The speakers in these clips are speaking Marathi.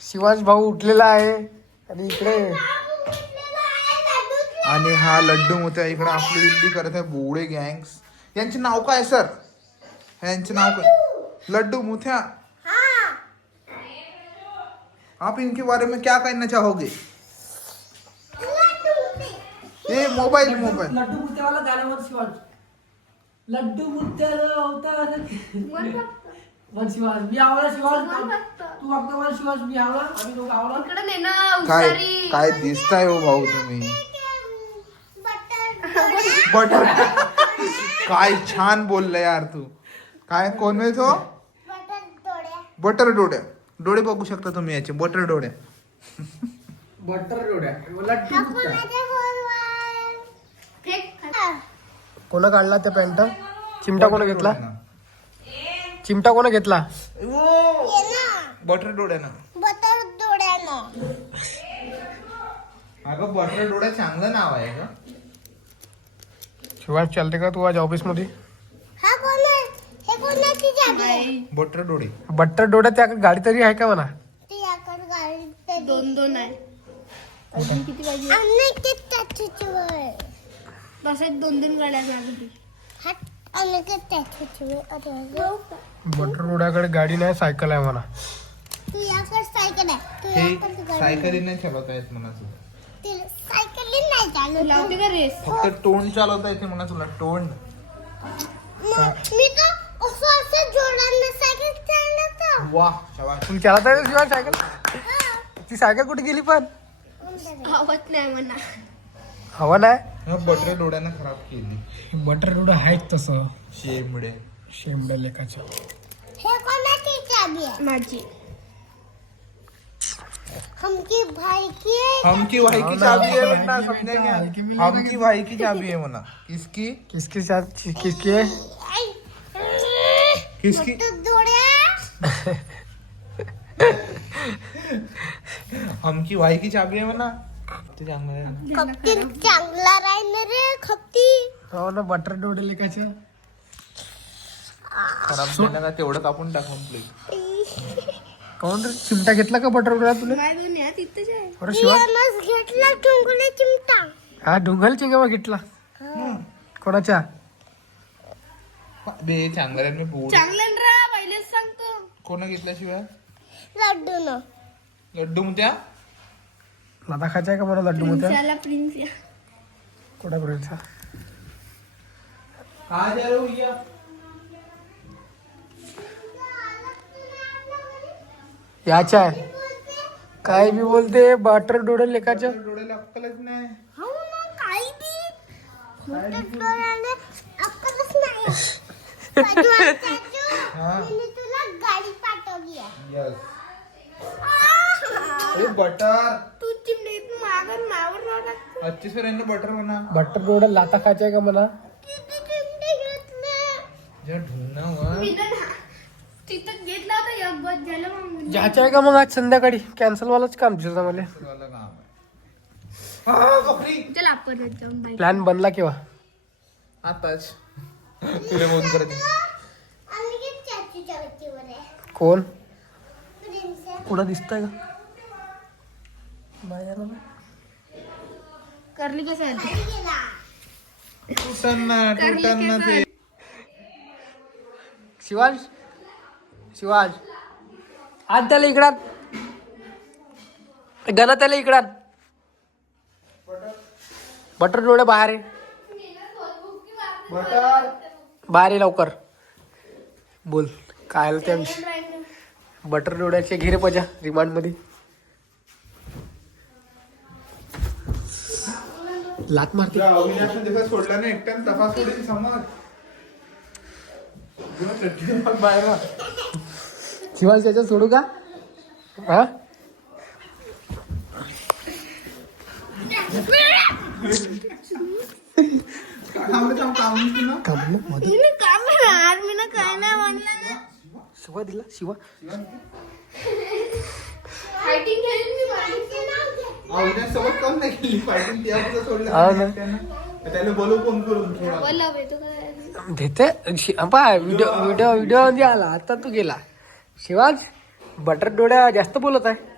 शिवाज भाऊ उठलेला आहे आणि इकडे आणि हा लड्डू मोठ्या इकडे आपली दिल्ली करत आहे बोळे गँग्स. यांचे नाव काय सर? यांचे नाव काय? लड्डू मुथ्या. आप इनके बारे में क्या कहना चाहोगे? ये मोबाईल लड्डू मुत्यावाला गाण्यावर शिवाज लड्डू मुत्याला होता वन शिवाज मी आवडा शिवाज तू आपला वन शिवाज मी आवडा आम्ही दोघं आवडा. काय काय दिसताय हो भाऊ तुम्ही? बटर. काय छान बोलला यार तू. काय कोण आहे तो? बटर डोड्या. डोळे बघू शकता तुम्ही याचे बटर डोड्या. बटर डोड्या लड्डू कोणा काढला त्या पॅन्ट? चिमटा कोणा घेतला? चिमटा कोणा घेतला? बटर डोड्यानं. अगं बटर डोड्या चांगलं नाव आहे का? शिवाज चालते का तू आज ऑफिस मध्ये? बटर डोळे. बटर डोड्या त्या गाडी तरी आहे का म्हणा? दोन आहे. अजून किती पाहिजे? तसेच 2 गाड्या लागतील. बटर डोड्याकडे गाडी नाही सायकल आहे म्हणा. हे सायकली नाही चालवता येत म्हणा तुला. लावते का रेस? फक्त तोंड चालवता येते म्हणा तुला. तोंड. वाह शाबास. तुला चालवता येते शिवाय सायकल? ती सायकल कुठे गेली पण? आवत नाही म्हणा. हवा नाही. बटर डोळ्यानं खराब केली. बटर डोडा आहेत तसं शेमडे. शेमड्या लेखाच्या. माझी हमकी भाई की चाबी है बेटा. समझा क्या? हमकी भाई की चाबी है म्हणा. किसकी? किसकी किसकी है? किसकी? हमकी भाई की चाबी आहे म्हणा. ते चांगलं आहे. चांगला राहील रे खपती. हो ना बटर डोडे लेखाच्या. खराब झालं ना तेवढं कापून टाकून प्लीज. कोण रे चिमटा घेतला का बटर डोळा तुला? काय दोन आहे तिथेच आहे. अरे शिवाज घेतला डोंगले चिमटा. हा डोंगल चिंगावा घेतला कोणाच्या? बे चांगलं आहे मी बोल. चांगलं रा पहिलेच सांगतो. कोण घेतल्याशिवाय? लड्डू लड्डू मुत्या. लादा खायचा का मला लड्डू मोठ्या? प्रिन्स कोणा पर्यंत कहाँ जा रहे हो भैया? याच्या आहे काय बी बोलते बटर डोडे लेखाच्या. डोळ्याला अक्कलच नाही. Yes. ए बटर. तू चिमणीत मागं नावर नाव टाकतो. अच्छे से रहने बटर बना. बटर डोडा लाता खायचा का मला? किती चिमटे घेतले? जरा ढूंढना हुआ. तिथं घेतला होता एक बस झालं मग. जायचं आहे का मग आज संध्याकाळी? कॅन्सल वालाच काम दिसत मला. वाला काम आहे. हा बकरी. चल आपण जाऊन बाईक. प्लॅन बनला केव्हा? आताच तुला फोन करत. कोण कुठं दिसतंय का? करली कसं आहे? टुटन ते. शिवाज शिवाज आज त्याला इकडात गणा त्याला इकडात. बटर डोळे बाहेर आहे. बटर. बाहेर आहे लवकर. बोल काय आलं त्या बटर डोळ्याचे घेरे पजा रिमांड मध्ये. लात मारते. अविनाशने देखा सोडला ना एकट्यानं तपास सोडून समज. बाहेर वा. शिवाज त्याच्यात सोडू का? हा शिवा दिला शिवा. अविनाश सोबत कोण नाही केली फायटिंग. त्या सोडलं त्याला बोलू फोन करून थोडा. देते व्हिडिओ मध्ये आला आता तू गेला. शिवांश बटर डोळ्या जास्त बोलत आहे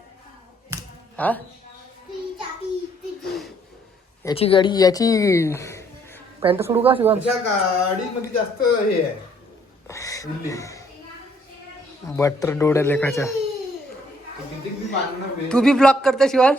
हा. याची गाडी याची पॅन्ट सोडू का शिवांश? गाडीमध्ये जास्त हे आहे इल्ली. बटर डोळ्या लेखाच्या. तू बी ब्लॉक करता शिवांश?